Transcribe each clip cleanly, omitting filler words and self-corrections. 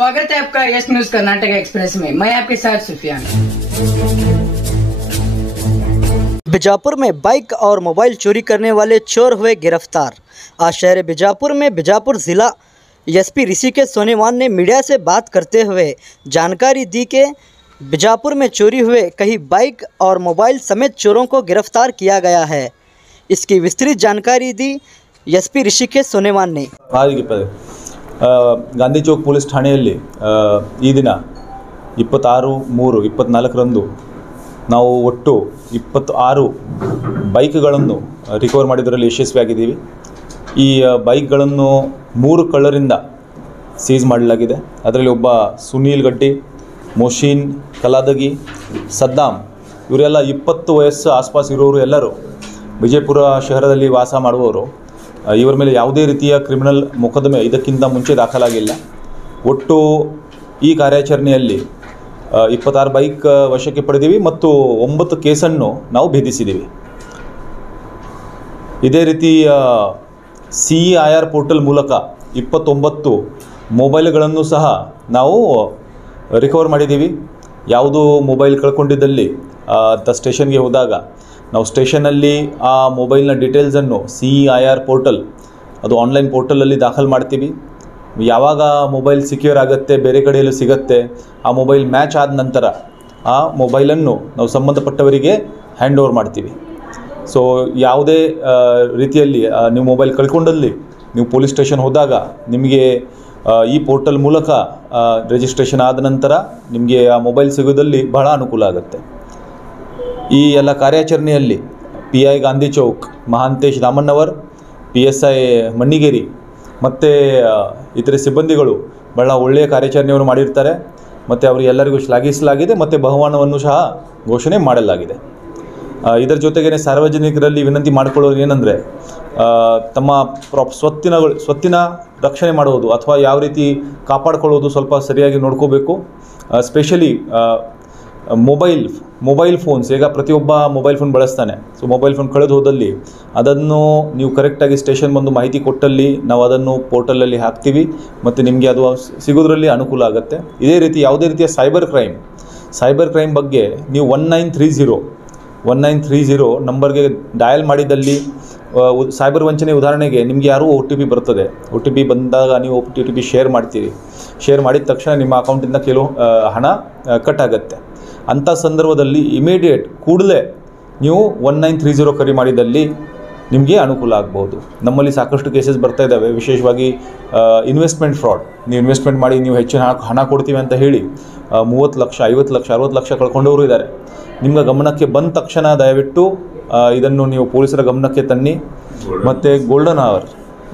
स्वागत है आपका यस न्यूज कर्नाटक एक्सप्रेस में। मैं आपके साथ सुफियान। बीजापुर में बाइक और मोबाइल चोरी करने वाले चोर हुए गिरफ्तार। आज शहर बीजापुर में बीजापुर जिला एसपी ऋषिकेश सोनेवाल ने मीडिया से बात करते हुए जानकारी दी कि बीजापुर में चोरी हुए कई बाइक और मोबाइल समेत चोरों को गिरफ्तार किया गया है। इसकी विस्तृत जानकारी दी एसपी ऋषिकेश सोनेवाल ने। ಗಾಂಧಿ ಚೌಕ್ ಪೊಲೀಸ್ ಠಾಣೆಯಲ್ಲಿ ಈ ದಿನ 26/3/24ರಂದು ನಾವು ಒಟ್ಟು 26 ಬೈಕ್ಗಳನ್ನು ರಿಕವರ್ ಮಾಡಿದ್ದರಲ್ಲಿ ಯಶಸ್ವಿಯಾಗಿದ್ದೀವಿ। ಈ ಬೈಕ್ಗಳನ್ನು 3 ಕಳ್ಳರಿಂದ ಸೀಸ್ ಮಾಡಲಾಗಿದೆ। ಅದರಲ್ಲಿ ಒಬ್ಬ ಸುನೀಲ್ ಗಡ್ಡಿ, ಮೊಶೀನ್ ಕಲಾದಗಿ, ಸದ್ದಾಮ್ ಇವರೆಲ್ಲ 20 ವಯಸ್ಸು ಆಸ್ಪಾಸ್ ಇರೋರು, ಎಲ್ಲರೂ ವಿಜಯಪುರ ಶಹರದಲ್ಲಿ ವಾಸ ಮಾಡುವವರು। ಇವರ ಮೇಲೆ ಯಾವುದೇ ರೀತಿಯ ಕ್ರಿಮಿನಲ್ ಮೊಕದ್ದಮೆ ಇದಕ್ಕಿಂತ ಮುಂಚೆ ದಾಖಲಾಗಿಲ್ಲ। ಒಟ್ಟು ಈ ಕಾರ್ಯಾಚರಣೆಯಲ್ಲಿ 26 ಬೈಕ್ ವಶಕ್ಕೆ ಪಡೆದಿವಿ ಮತ್ತು 9 ಕೇಸನ್ನು ನಾವು ಭೇದಿಸಿದ್ದೀವಿ। ಇದೇ ರೀತಿ CEIR ಪೋರ್ಟಲ್ ಮೂಲಕ 29 ಮೊಬೈಲ್ಗಳನ್ನು ಸಹ ನಾವು ರಿಕವರ್ ಮಾಡಿದ್ದೀವಿ। ಯಾವುದು ಮೊಬೈಲ್ ಕಳ್ಕೊಂಡಿದ್ದಲ್ಲಿ ಸ್ಟೇಷನ್ಗೆ ಹೋದಾಗ ನಾವು ಸ್ಟೇಷನಲ್ಲಿ ಆ ಮೊಬೈಲ್ನ ಡೀಟೇಲ್ಸನ್ನು CEIR ಪೋರ್ಟಲ್, ಅದು ಆನ್ಲೈನ್ ಪೋರ್ಟಲಲ್ಲಿ ದಾಖಲು ಮಾಡ್ತೀವಿ। ಯಾವಾಗ ಮೊಬೈಲ್ ಸಿಕ್ಯೂರ್ ಆಗುತ್ತೆ, ಬೇರೆ ಕಡೆಯಲ್ಲೂ ಸಿಗುತ್ತೆ, ಆ ಮೊಬೈಲ್ ಮ್ಯಾಚ್ ಆದ ನಂತರ ಆ ಮೊಬೈಲನ್ನು ನಾವು ಸಂಬಂಧಪಟ್ಟವರಿಗೆ ಹ್ಯಾಂಡ್ ಓವರ್ ಮಾಡ್ತೀವಿ। ಸೊ ಯಾವುದೇ ರೀತಿಯಲ್ಲಿ ನೀವು ಮೊಬೈಲ್ ಕಳ್ಕೊಂಡಲ್ಲಿ ನೀವು ಪೊಲೀಸ್ ಸ್ಟೇಷನ್ ಹೋದಾಗ ನಿಮಗೆ ಈ ಪೋರ್ಟಲ್ ಮೂಲಕ ರಿಜಿಸ್ಟ್ರೇಷನ್ ಆದ ನಂತರ ನಿಮಗೆ ಆ ಮೊಬೈಲ್ ಸಿಗೋದಲ್ಲಿ ಬಹಳ ಅನುಕೂಲ ಆಗುತ್ತೆ। ಈ ಎಲ್ಲ ಕಾರ್ಯಾಚರಣೆಯಲ್ಲಿ PI ಗಾಂಧಿ ಚೌಕ್ ಮಹಾಂತೇಶ್ ರಾಮಣ್ಣವರ್, PSI ಮಣ್ಣಿಗೇರಿ ಮತ್ತು ಇತರೆ ಸಿಬ್ಬಂದಿಗಳು ಬಹಳ ಒಳ್ಳೆಯ ಕಾರ್ಯಾಚರಣೆಯನ್ನು ಮಾಡಿರ್ತಾರೆ ಮತ್ತು ಅವರಿಗೆಲ್ಲರಿಗೂ ಶ್ಲಾಘಿಸಲಾಗಿದೆ ಮತ್ತು ಬಹುಮಾನವನ್ನು ಸಹ ಘೋಷಣೆ ಮಾಡಲಾಗಿದೆ। ಇದರ ಜೊತೆಗೇ ಸಾರ್ವಜನಿಕರಲ್ಲಿ ವಿನಂತಿ ಮಾಡಿಕೊಳ್ಳೋದು ಏನಂದರೆ, ತಮ್ಮ ಸ್ವತ್ತಿನ ರಕ್ಷಣೆ ಮಾಡುವುದು ಅಥವಾ ಯಾವ ರೀತಿ ಕಾಪಾಡಿಕೊಳ್ಳೋದು ಸ್ವಲ್ಪ ಸರಿಯಾಗಿ ನೋಡ್ಕೋಬೇಕು। ಸ್ಪೆಷಲಿ ಮೊಬೈಲ್ ಫೋನ್ಸ್, ಈಗ ಪ್ರತಿಯೊಬ್ಬ ಮೊಬೈಲ್ ಫೋನ್ ಬಳಸ್ತಾನೆ। ಸೊ ಮೊಬೈಲ್ ಫೋನ್ ಕಳೆದು ಹೋದಲ್ಲಿ ಅದನ್ನು ನೀವು ಕರೆಕ್ಟಾಗಿ ಸ್ಟೇಷನ್ ಬಂದು ಮಾಹಿತಿ ಕೊಟ್ಟಲ್ಲಿ ನಾವು ಅದನ್ನು ಪೋರ್ಟಲಲ್ಲಿ ಹಾಕ್ತೀವಿ ಮತ್ತು ನಿಮಗೆ ಅದು ಸಿಗೋದ್ರಲ್ಲಿ ಅನುಕೂಲ ಆಗುತ್ತೆ। ಇದೇ ರೀತಿ ಯಾವುದೇ ರೀತಿಯ ಸೈಬರ್ ಕ್ರೈಮ್ ಬಗ್ಗೆ ನೀವು 1930 ನಂಬರ್ಗೆ ಡಯಲ್ ಮಾಡಿದಲ್ಲಿ ಸೈಬರ್ ವಂಚನೆ, ಉದಾಹರಣೆಗೆ ನಿಮಗೆ ಯಾರೂ OTP ಬರ್ತದೆ, OTP ಬಂದಾಗ ನೀವು OTP ಶೇರ್ ಮಾಡ್ತೀರಿ, ಶೇರ್ ಮಾಡಿದ ತಕ್ಷಣ ನಿಮ್ಮ ಅಕೌಂಟಿಂದ ಕೆಲವು ಹಣ ಕಟ್ ಆಗುತ್ತೆ। ಅಂಥ ಸಂದರ್ಭದಲ್ಲಿ ಇಮಿಡಿಯೇಟ್ ಕೂಡಲೇ ನೀವು 1930 ಕರೆ ಮಾಡಿದಲ್ಲಿ ನಿಮಗೆ ಅನುಕೂಲ ಆಗ್ಬೋದು। ನಮ್ಮಲ್ಲಿ ಸಾಕಷ್ಟು ಕೇಸಸ್ ಬರ್ತಾ ಇದ್ದಾವೆ, ವಿಶೇಷವಾಗಿ ಇನ್ವೆಸ್ಟ್ಮೆಂಟ್ ಫ್ರಾಡ್। ನೀವು ಇನ್ವೆಸ್ಟ್ಮೆಂಟ್ ಮಾಡಿ ನೀವು ಹೆಚ್ಚಿನ ಹಣ ಕೊಡ್ತೀವಿ ಅಂತ ಹೇಳಿ 30 ಲಕ್ಷ, 50 ಲಕ್ಷ, 60 ಲಕ್ಷ ಕಳ್ಕೊಂಡವರು ಇದ್ದಾರೆ। ನಿಮ್ಮ ಗಮನಕ್ಕೆ ಬಂದ ತಕ್ಷಣ ದಯವಿಟ್ಟು ಇದನ್ನು ನೀವು ಪೊಲೀಸರ ಗಮನಕ್ಕೆ ತನ್ನಿ ಮತ್ತು ಗೋಲ್ಡನ್ ಅವರ್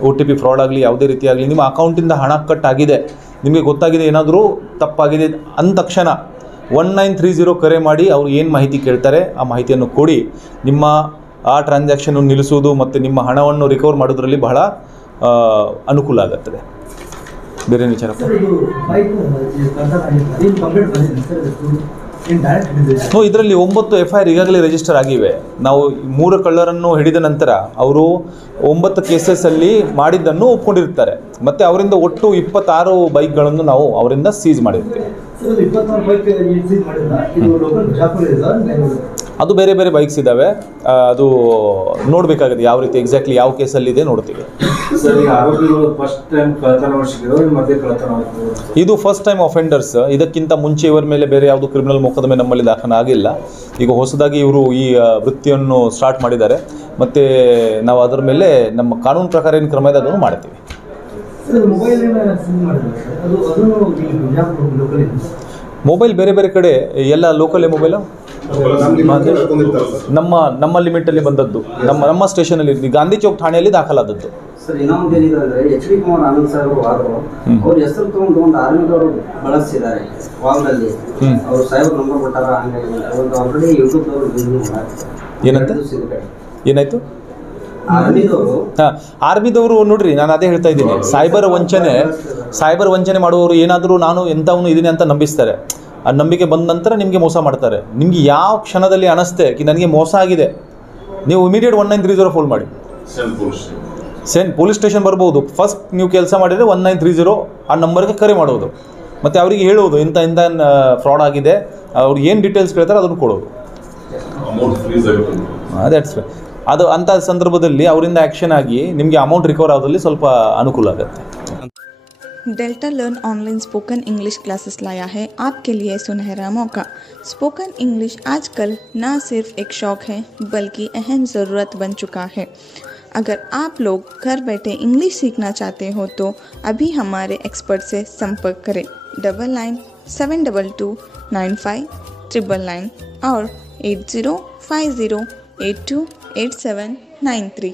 OTP ಫ್ರಾಡ್ ಆಗಲಿ ಯಾವುದೇ ರೀತಿ ಆಗಲಿ ನಿಮ್ಮ ಅಕೌಂಟಿಂದ ಹಣ ಕಟ್ ಆಗಿದೆ, ನಿಮಗೆ ಗೊತ್ತಾಗಿದೆ ಏನಾದರೂ ತಪ್ಪಾಗಿದೆ ಅಂದ ತಕ್ಷಣ 1930 ಕರೆ ಮಾಡಿ ಅವರು ಏನು ಮಾಹಿತಿ ಕೇಳ್ತಾರೆ ಆ ಮಾಹಿತಿಯನ್ನು ಕೊಡಿ। ನಿಮ್ಮ ಆ ಟ್ರಾನ್ಸಾಕ್ಷನ್ನು ನಿಲ್ಲಿಸುವುದು ಮತ್ತು ನಿಮ್ಮ ಹಣವನ್ನು ರಿಕವರ್ ಮಾಡೋದ್ರಲ್ಲಿ ಬಹಳ ಅನುಕೂಲ ಆಗುತ್ತದೆ। ಬೇರೆ ವಿಚಾರ ಇದರಲ್ಲಿ 9 FIR ಈಗಾಗಲೇ ರಿಜಿಸ್ಟರ್ ಆಗಿವೆ। ನಾವು 3 ಕಳ್ಳರನ್ನು ಹಿಡಿದ ನಂತರ ಅವರು 9 ಕೇಸಸ್ಸಲ್ಲಿ ಮಾಡಿದ್ದನ್ನು ಒಪ್ಕೊಂಡಿರ್ತಾರೆ ಮತ್ತು ಅವರಿಂದ ಒಟ್ಟು 26 ಬೈಕ್ಗಳನ್ನು ನಾವು ಅವರಿಂದ ಸೀಸ್ ಮಾಡಿರ್ತೀವಿ। ಅದು ಬೇರೆ ಬೇರೆ ಬೈಕ್ಸ್ ಇದ್ದಾವೆ, ಅದು ನೋಡಬೇಕಾಗುತ್ತೆ ಯಾವ ರೀತಿ ಎಕ್ಸಾಕ್ಟ್ಲಿ ಯಾವ ಕೇಸಲ್ಲಿದೆ ನೋಡ್ತೀವಿ। ಇದು ಫಸ್ಟ್ ಟೈಮ್ ಅಫೆಂಡರ್ಸ್, ಇದಕ್ಕಿಂತ ಮುಂಚೆ ಇವರ ಮೇಲೆ ಬೇರೆ ಯಾವುದು ಕ್ರಿಮಿನಲ್ ಮೊಕದ್ದಮೆ ನಮ್ಮಲ್ಲಿ ದಾಖಲಾಗಿಲ್ಲ। ಈಗ ಹೊಸದಾಗಿ ಇವರು ಈ ವೃತ್ತಿಯನ್ನು ಸ್ಟಾರ್ಟ್ ಮಾಡಿದ್ದಾರೆ ಮತ್ತು ನಾವು ಅದರ ಮೇಲೆ ನಮ್ಮ ಕಾನೂನು ಪ್ರಕಾರ ಏನು ಕ್ರಮ ಇದೆ ಅದನ್ನು ಮಾಡ್ತೀವಿ। ಮೊಬೈಲ್ ಬೇರೆ ಬೇರೆ ಕಡೆ ಎಲ್ಲ ಲೋಕಲ್ ಮೊಬೈಲು ನಮ್ಮ ಲಿಮಿಟಲ್ಲಿ ಬಂದದ್ದು, ನಮ್ಮ ಸ್ಟೇಷನಲ್ಲಿ ಗಾಂಧಿ ಚೌಕ್ ಠಾಣೆಯಲ್ಲಿ ದಾಖಲಾದದ್ದು। ಸರ್ ಇನ್ನೊಂದು ಏನಿದೆ ಅಂದರೆ HD ಕುಮಾರ್ ಆನಂದ್ ಸರ್ ಅವ್ರ ಹೆಸರು ತಗೊಂಡು ಒಂದು ಆರ್ಮಿದವರು ಬಳಸ್ತಿದ್ದಾರೆ ವಾಲ್ನಲ್ಲಿ, ಅವರು ಸೈಬರ್ ನಂಬರ್ ಕೊಟ್ಟಾರ, ಹಂಗಾಗಿ ಆಲ್ರೆಡಿ ಯೂಟ್ಯೂಬ್ದವರು ಏನಾಯ್ತು ಆರ್ಮಿದವರು ನೋಡ್ರಿ, ನಾನು ಅದೇ ಹೇಳ್ತಾ ಇದ್ದೀನಿ, ಸೈಬರ್ ವಂಚನೆ ಮಾಡುವವರು ಏನಾದರೂ ನಾನು ಎಂಥವನು ಇದೀನಿ ಅಂತ ನಂಬಿಸ್ತಾರೆ। ಆ ನಂಬಿಕೆ ಬಂದ ನಂತರ ನಿಮಗೆ ಮೋಸ ಮಾಡ್ತಾರೆ। ನಿಮಗೆ ಯಾವ ಕ್ಷಣದಲ್ಲಿ ಅನಿಸ್ತೆ ನನಗೆ ಮೋಸ ಆಗಿದೆ, ನೀವು ಇಮಿಡಿಯೇಟ್ 1930 ಫೋನ್ ಮಾಡಿ, ಪೊಲೀಸ್ ಸ್ಟೇಷನ್ ಬರ್ಬೋದು। ಫಸ್ಟ್ ನೀವು ಕೆಲಸ ಮಾಡಿದರೆ 1930 ಆ ನಂಬರ್ಗೆ ಕರೆ ಮಾಡೋದು ಮತ್ತು ಅವರಿಗೆ ಹೇಳೋದು ಇಂಥ ಫ್ರಾಡ್ ಆಗಿದೆ, ಅವ್ರಿಗೆ ಏನು ಡೀಟೇಲ್ಸ್ ಕೇಳ್ತಾರೆ ಅದನ್ನು ಕೊಡೋದು. ದಟ್ಸ್ ಅದು ಅಂಥ ಸಂದರ್ಭದಲ್ಲಿ ಅವರಿಂದ ಆ್ಯಕ್ಷನ್ ಆಗಿ ನಿಮಗೆ ಅಮೌಂಟ್ ರಿಕವರ್ ಆಗೋದ್ರಲ್ಲಿ ಸ್ವಲ್ಪ ಅನುಕೂಲ ಆಗುತ್ತೆ. Delta learn online spoken English classes लाया है आपके लिए सुनहरा मौका। स्पोकन इंग्लिश आजकल न सिर्फ एक शौक है बल्कि अहम ज़रूरत बन चुका है। अगर आप लोग घर बैठे इंग्लिश सीखना चाहते हो तो अभी हमारे एक्सपर्ट से संपर्क करें 9972295999 और 8050828793।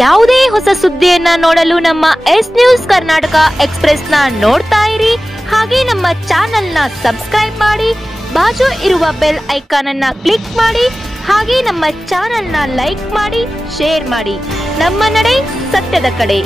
ಯಾವುದೇ ಹೊಸ ಸುದ್ದಿಯನ್ನ ನೋಡಲು ನಮ್ಮ ಎಸ್ ನ್ಯೂಸ್ ಕರ್ನಾಟಕ ಎಕ್ಸ್ಪ್ರೆಸ್ ನ ನೋಡ್ತಾ ಇರಿ. ಹಾಗೆ ನಮ್ಮ ಚಾನೆಲ್ ನ ಸಬ್ಸ್ಕ್ರೈಬ್ ಮಾಡಿ, ಬಾಜು ಇರುವ ಬೆಲ್ ಐಕಾನ್ ಅನ್ನ ಕ್ಲಿಕ್ ಮಾಡಿ. ಹಾಗೆ ನಮ್ಮ ಚಾನೆಲ್ ನ ಲೈಕ್ ಮಾಡಿ, ಶೇರ್ ಮಾಡಿ. ನಮ್ಮ ನಡೆ ಸತ್ಯದ ಕಡೆ.